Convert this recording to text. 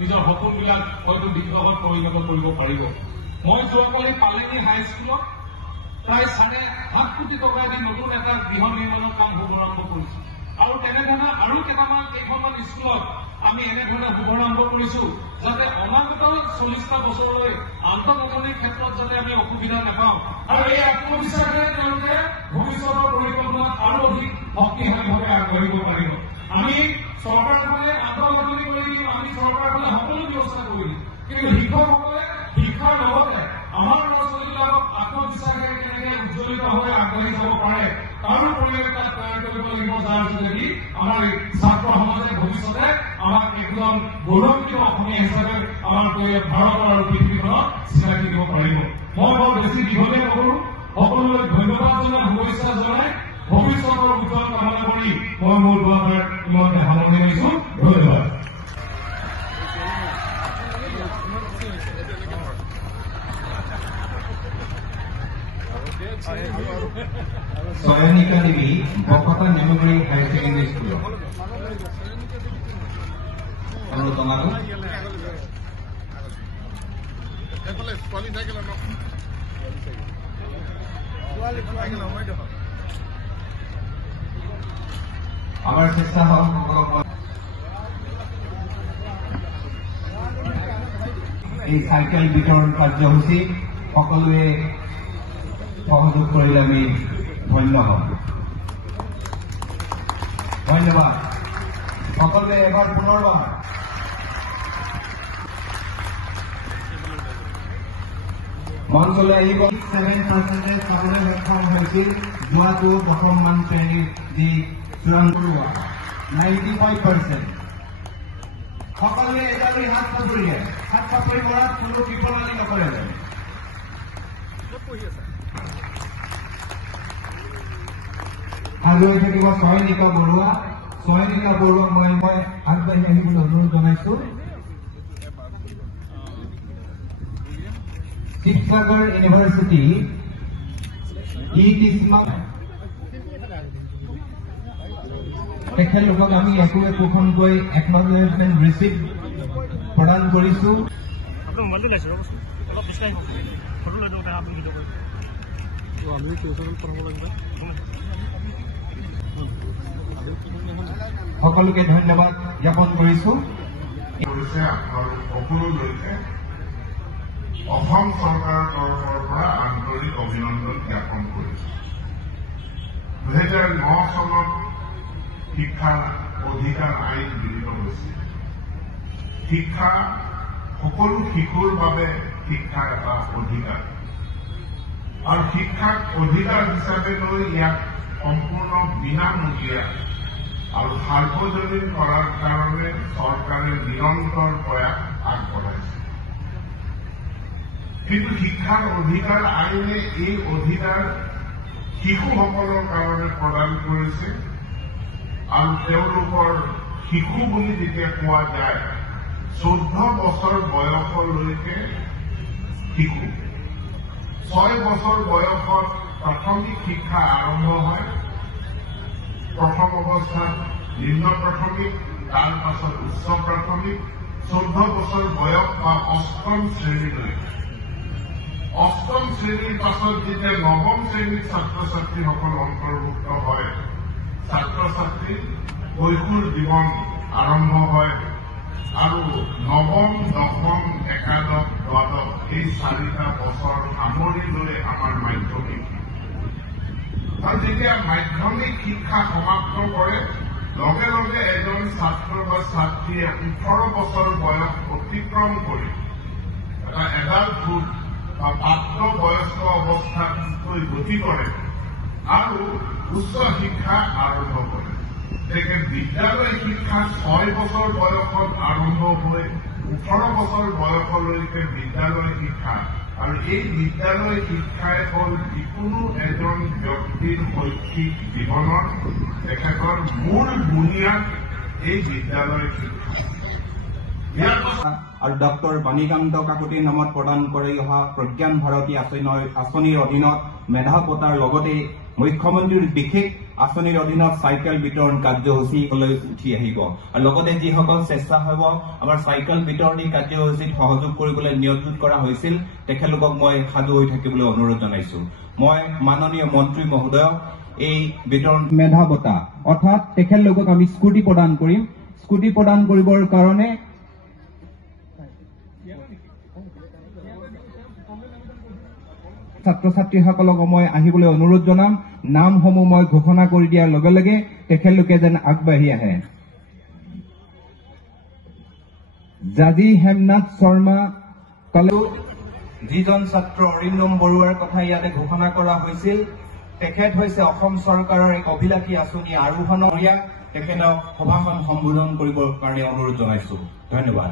নিজৰ সপোনবিলাক হয়তো বিপ্লৱত পৰিণত কৰিব পাৰিব। মই যোৱাকালি পালেঙি হাইস্কুলত প্ৰায় 7.5 কোটি টকা দি নতুন এটা গৃহ নিৰ্মাণৰ কাম শুভাৰম্ভ কৰিছো আৰু তেনেধৰণে আৰু কেইখনমান স্কুলত আমি এনেধৰণে শুভাৰম্ভ কৰিছো যাতে অনাগত 40টা বছৰলৈ আন্তঃগাঁথনিৰ ক্ষেত্ৰত যাতে আমি অসুবিধা নাপাওঁ আৰু এই আত্মবিশ্বাসেৰে তেওঁলোকে ভৱিষ্যতৰ পৰিকল্পনাত আৰু অধিক শক্তিশালীভাৱে আগবাঢ়িব পাৰিব। আমি চৰকাৰখনে আন্তঃগাঁথনি কৰি দিম, আমি চৰকাৰখনে সকলো ব্যৱস্থা কৰি দিম, কিন্তু শিক্ষকসকলে শিক্ষাৰ লগতে আমাৰ ল'ৰা ছোৱালীবিলাকক আত্মবিশ্বাসেৰে কেনেকৈ উজ্জ্বলিত হৈ আগবাঢ়ি যাব পাৰে তাৰো পৰিৱেশ তাত তৈয়াৰ কৰিব লাগিব, যাৰ যোগেদি আমাৰ ছাত্ৰ সমাজে ভৱিষ্যতে আমাক একদম গৌৰৱান্বিত অসমীয়া হিচাপে আমাৰ ভাৰত আৰু পৃথিৱীখনত চিনাকি দিব পাৰিব। মই বৰ বেছি দীঘলীয়া নকৰো, সকলোলৈ ধন্যবাদ জনাই শুভেচ্ছা জনাই ভৱিষ্যতৰ উজ্জ্বল কামনা কৰি মই মোৰ দুআষাৰ ইমানতে সামৰণি মাৰিছো। ধন্যবাদ। Soyanika Devi, Bokota Memorial High Secondary School. Hello, Tomato. Our sister house. এই সাইকেল বিতরণ কার্যসূচী সকলোৱে সহযোগ কৰিলে আমি ধন্য হম। ধন্যবাদ সকলোৱে। এবাৰ পুনৰবাৰ মঞ্চলৈ আহিব। 7% পাবলৈ সক্ষম হৈছিল যোৱাটো প্ৰথমমান শ্ৰেণীৰ যি চূড়ান্ত 95%। সকলোৱে এডালি হাত চাপৰি মৰাত কোনো কৃপণালি নকৰে। আগুৱাই থাকিব ছয়নিকা বৰুৱা। ছয়নিকা বৰুৱাক মই আগবাঢ়ি আহিবলৈ অনুৰোধ জনাইছো। শিৱসাগৰ ইউনিভাৰ্চিটি তেখেতলোকক আমি একোখনকৈ একনলেজমেণ্ট ৰিচিপ্ট প্ৰদান কৰিছো। সকলোকে ধন্যবাদ জ্ঞাপন কৰিছো। সকলোলৈকে অসম চৰকাৰৰ তৰফৰ পৰা আন্তৰিক অভিনন্দন জ্ঞাপন কৰিছো। 2009 চনত শিক্ষা অধিকাৰ আইন গৃহীত হৈছিল। শিক্ষা সকলো শিশুৰ বাবে শিক্ষাৰ এটা অধিকাৰ আৰু শিক্ষাক অধিকাৰ হিচাপে লৈ ইয়াক সম্পূৰ্ণ বিনামূলীয়া আৰু সাৰ্বজনীন কৰাৰ কাৰণে চৰকাৰে নিৰন্তৰ প্ৰয়াস আগবঢ়াইছে। কিন্তু শিক্ষাৰ অধিকাৰ আইনে এই অধিকাৰ শিশুসকলৰ কাৰণে প্ৰদান কৰিছে আৰু তেওঁলোকৰ শিশু বুলি যেতিয়া কোৱা যায় 14 বছৰ বয়সলৈকে শিশু। 6 বছৰ বয়সত প্ৰাথমিক শিক্ষা আৰম্ভ হয়। প্ৰথম অৱস্থাত নিম্ন প্ৰাথমিক, তাৰ পাছত উচ্চ প্ৰাথমিক, 14 বছৰ বয়স বা 8ম শ্ৰেণীলৈকে। 8ম শ্ৰেণীৰ পাছত যেতিয়া 9ম শ্ৰেণীৰ ছাত্ৰ ছাত্ৰীসকল অন্তৰ্ভুক্ত হয়, ছাত্ৰ ছাত্ৰীৰ কৈশোৰ জীৱন আৰম্ভ হয় আৰু 9ম, 10ম, 11ম, 12ম এই 4টা বছৰ সামৰি লৈ আমাৰ মাধ্যমিক আৰু যেতিয়া মাধ্যমিক শিক্ষা সমাপ্ত কৰে লগে লগে এজন ছাত্ৰ বা ছাত্ৰীয়ে 18 বছৰ বয়স অতিক্ৰম কৰি এটা এডাল্টহুড বা প্ৰাপ্তবয়স্ক অৱস্থাত গতি কৰে আৰু উচ্চ শিক্ষা আৰম্ভ কৰে। গতিকে বিদ্যালয় শিক্ষা 6 বছৰ বয়সত আৰম্ভ হৈ 18 বছৰ বয়সলৈকে বিদ্যালয় শিক্ষা আৰু এই বিদ্যালয় শিক্ষাই হ'ল যিকোনো এজন ব্যক্তিৰ শৈক্ষিক জীৱনৰ তেখেতৰ মূল বুনিয়াদ এই বিদ্যালয় শিক্ষা। আৰু ডক্টৰ বাণীকান্ত কাকতিৰ নামত প্ৰদান কৰি অহা প্ৰজ্ঞান ভাৰতী আঁচনিৰ অধীনত মেধা পতাৰ লগতে মুখ্যমন্ত্ৰীৰ বিশেষ আঁচনিৰ অধীনত চাইকেল বিতৰণ কাৰ্যসূচীলৈ উঠি আহিব আৰু লগতে যিসকল স্বেচ্ছাসেৱক আমাৰ চাইকেল বিতৰণী কাৰ্যসূচীত সহযোগ কৰিবলৈ নিয়োজিত কৰা হৈছিল তেখেতলোকক মই সাজু হৈ থাকিবলৈ অনুৰোধ জনাইছো। মই মাননীয় মন্ত্ৰী মহোদয়ক এই বিতৰণ মেধা বঁটা অৰ্থাৎ তেখেতলোকক আমি স্কুটি প্ৰদান কৰিম। স্কুটি প্ৰদান কৰিবৰ কাৰণে ছাত্ৰ ছাত্ৰীসকলক মই আহিবলৈ অনুৰোধ জনাম। নামসমূহ মই ঘোষণা কৰি দিয়াৰ লগে লগে তেখেতলোকে যেন আগবাঢ়ি আহে। জাজি হেমনাথ শৰ্মা কলেজ, যিজন ছাত্ৰ অৰিন্দম বৰুৱাৰ কথা ইয়াতে ঘোষণা কৰা হৈছিল, তেখেত হৈছে অসম চৰকাৰৰ এক অভিলাষী আঁচনি আৰোহণীয়া। তেখেতক সভাখন সম্বোধন কৰিবৰ কাৰণে অনুৰোধ জনাইছো। ধন্যবাদ।